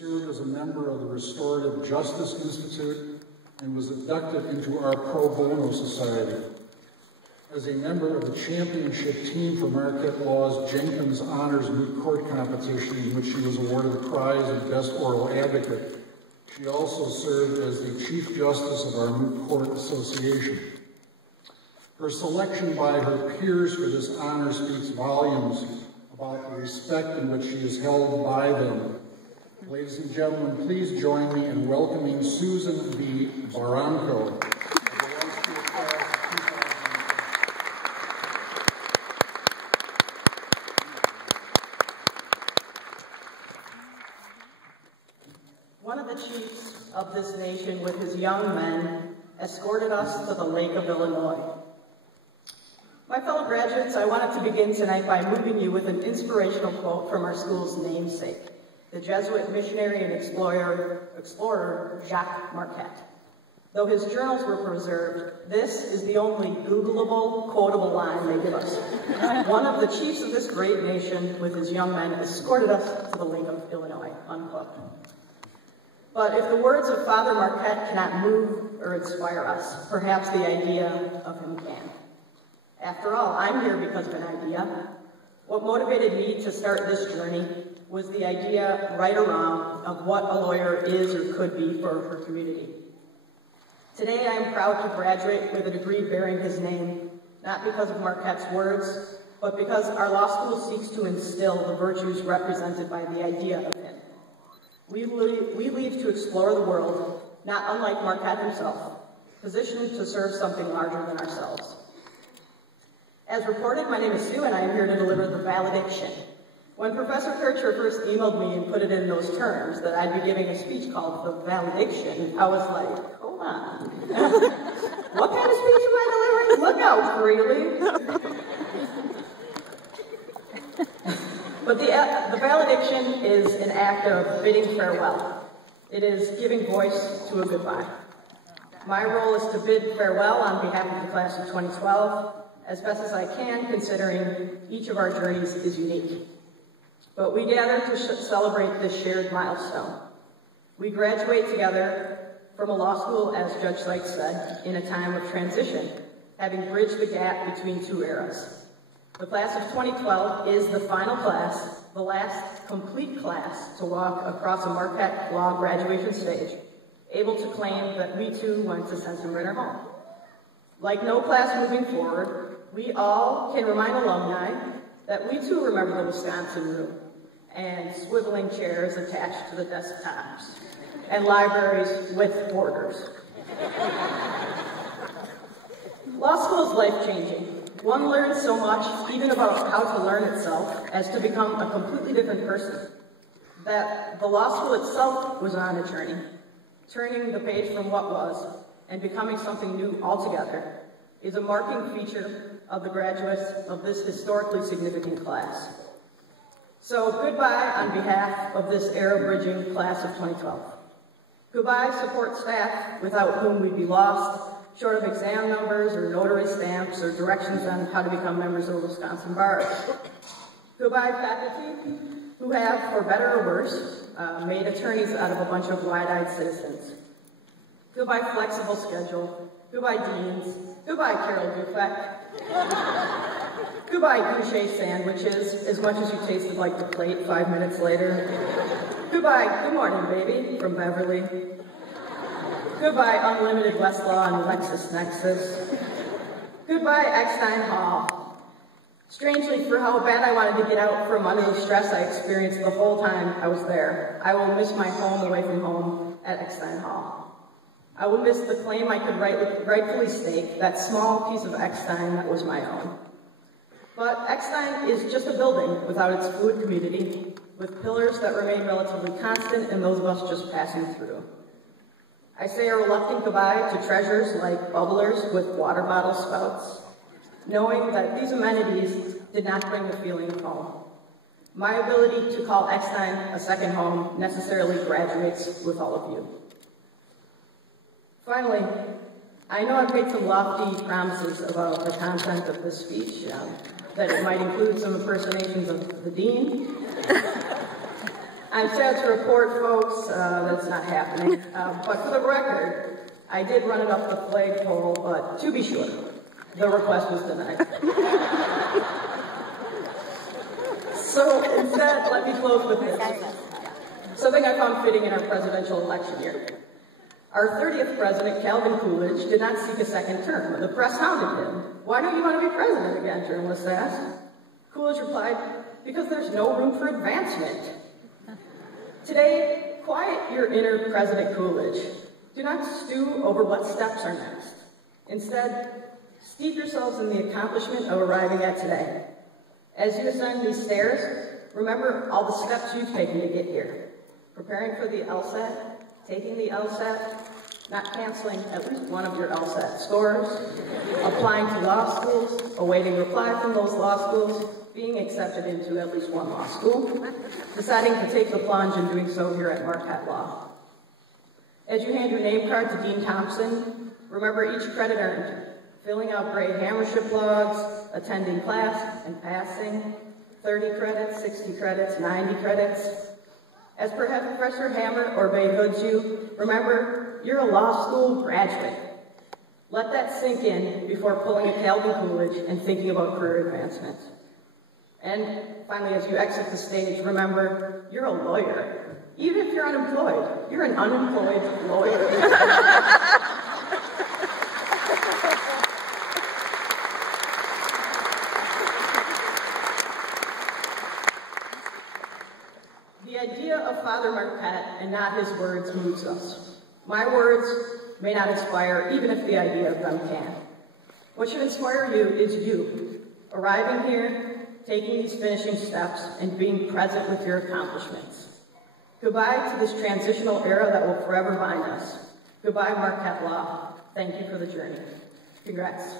served as a member of the Restorative Justice Institute and was inducted into our Pro Bono Society. As a member of the championship team for Marquette Law's Jenkins Honors Moot Court competition, in which she was awarded the prize of Best Oral Advocate, she also served as the Chief Justice of our Moot Court Association. Her selection by her peers for this honor speaks volumes about the respect in which she is held by them. Ladies and gentlemen, please join me in welcoming Susan B. Barranco. One of the chiefs of this nation with his young men escorted us to the Lake of Illinois. My fellow graduates, I wanted to begin tonight by moving you with an inspirational quote from our school's namesake, the Jesuit missionary and explorer Jacques Marquette. Though his journals were preserved, this is the only Googleable, quotable line they give us. One of the chiefs of this great nation with his young men escorted us to the Lake of Illinois, unquote. But if the words of Father Marquette cannot move or inspire us, perhaps the idea of him can. After all, I'm here because of an idea. What motivated me to start this journey was the idea, right or wrong, of what a lawyer is or could be for her community. Today, I am proud to graduate with a degree bearing his name, not because of Marquette's words, but because our law school seeks to instill the virtues represented by the idea of him. We leave to explore the world, not unlike Marquette himself, positioned to serve something larger than ourselves. As reported, my name is Sue, and I am here to deliver the valediction. When Professor Kircher first emailed me and put it in those terms, that I'd be giving a speech called the valediction, I was like, hold on. What kind of speech am I delivering? Look out, really? But the valediction is an act of bidding farewell. It is giving voice to a goodbye. My role is to bid farewell on behalf of the class of 2012, as best as I can, considering each of our journeys is unique. But we gather to celebrate this shared milestone. We graduate together from a law school, as Judge Sykes said, in a time of transition, having bridged the gap between two eras. The class of 2012 is the final class, the last complete class to walk across a Marquette Law graduation stage, able to claim that we too went to Sensenbrenner home. Like no class moving forward, we all can remind alumni that we too remember the Wisconsin room and swiveling chairs attached to the desktops and libraries with borders. Law school is life-changing. One learns so much, even about how to learn itself, as to become a completely different person. That the law school itself was on a journey, turning the page from what was and becoming something new altogether, is a marking feature of the graduates of this historically significant class. So goodbye on behalf of this era-bridging class of 2012. Goodbye support staff, without whom we'd be lost, short of exam numbers or notary stamps or directions on how to become members of the Wisconsin Bar. Goodbye faculty, who have, for better or worse, made attorneys out of a bunch of wide-eyed citizens. Goodbye flexible schedule. Goodbye deans. Goodbye Carol Dufek. Goodbye Goucher sandwiches, as much as you tasted like the plate 5 minutes later. Goodbye, good morning, baby, from Beverly. Goodbye, Unlimited Westlaw and LexisNexis. Goodbye, Eckstein Hall. Strangely, for how bad I wanted to get out from under the stress I experienced the whole time I was there, I will miss my home away from home at Eckstein Hall. I will miss the claim I could rightfully stake, that small piece of Eckstein that was my own. But Eckstein is just a building without its fluid community, with pillars that remain relatively constant and those of us just passing through. I say a reluctant goodbye to treasures like bubblers with water bottle spouts, knowing that these amenities did not bring the feeling of home. My ability to call Eckstein a second home necessarily graduates with all of you. Finally, I know I've made some lofty promises about the content of this speech, that it might include some impersonations of the dean, I'm sad to report, folks, that's not happening. But for the record, I did run it up the flagpole, but to be sure, the request was denied. So instead, let me close with this. Something I found fitting in our presidential election year. Our 30th president, Calvin Coolidge, did not seek a second term. When the press hounded him, "Why don't you want to be president again?" journalists asked. Coolidge replied, "Because there's no room for advancement." Today, quiet your inner President Coolidge. Do not stew over what steps are next. Instead, steep yourselves in the accomplishment of arriving at today. As you ascend these stairs, remember all the steps you've taken to get here. Preparing for the LSAT, taking the LSAT, not canceling at least one of your LSAT scores, applying to law schools, awaiting reply from those law schools, being accepted into at least one law school, deciding to take the plunge and doing so here at Marquette Law. As you hand your name card to Dean Thompson, remember each credit earned, filling out grade hammership logs, attending class and passing, 30 credits, 60 credits, 90 credits. As Professor Hammer or Bay hoods you, remember, you're a law school graduate. Let that sink in before pulling a Calvin Coolidge and thinking about career advancement. And finally, as you exit the stage, remember, you're a lawyer. Even if you're unemployed, you're an unemployed lawyer. The idea of Father Marquette and not his words moves us. My words may not inspire, even if the idea of them can. What should inspire you is you, arriving here, taking these finishing steps, and being present with your accomplishments. Goodbye to this transitional era that will forever bind us. Goodbye, Marquette Law. Thank you for the journey. Congrats.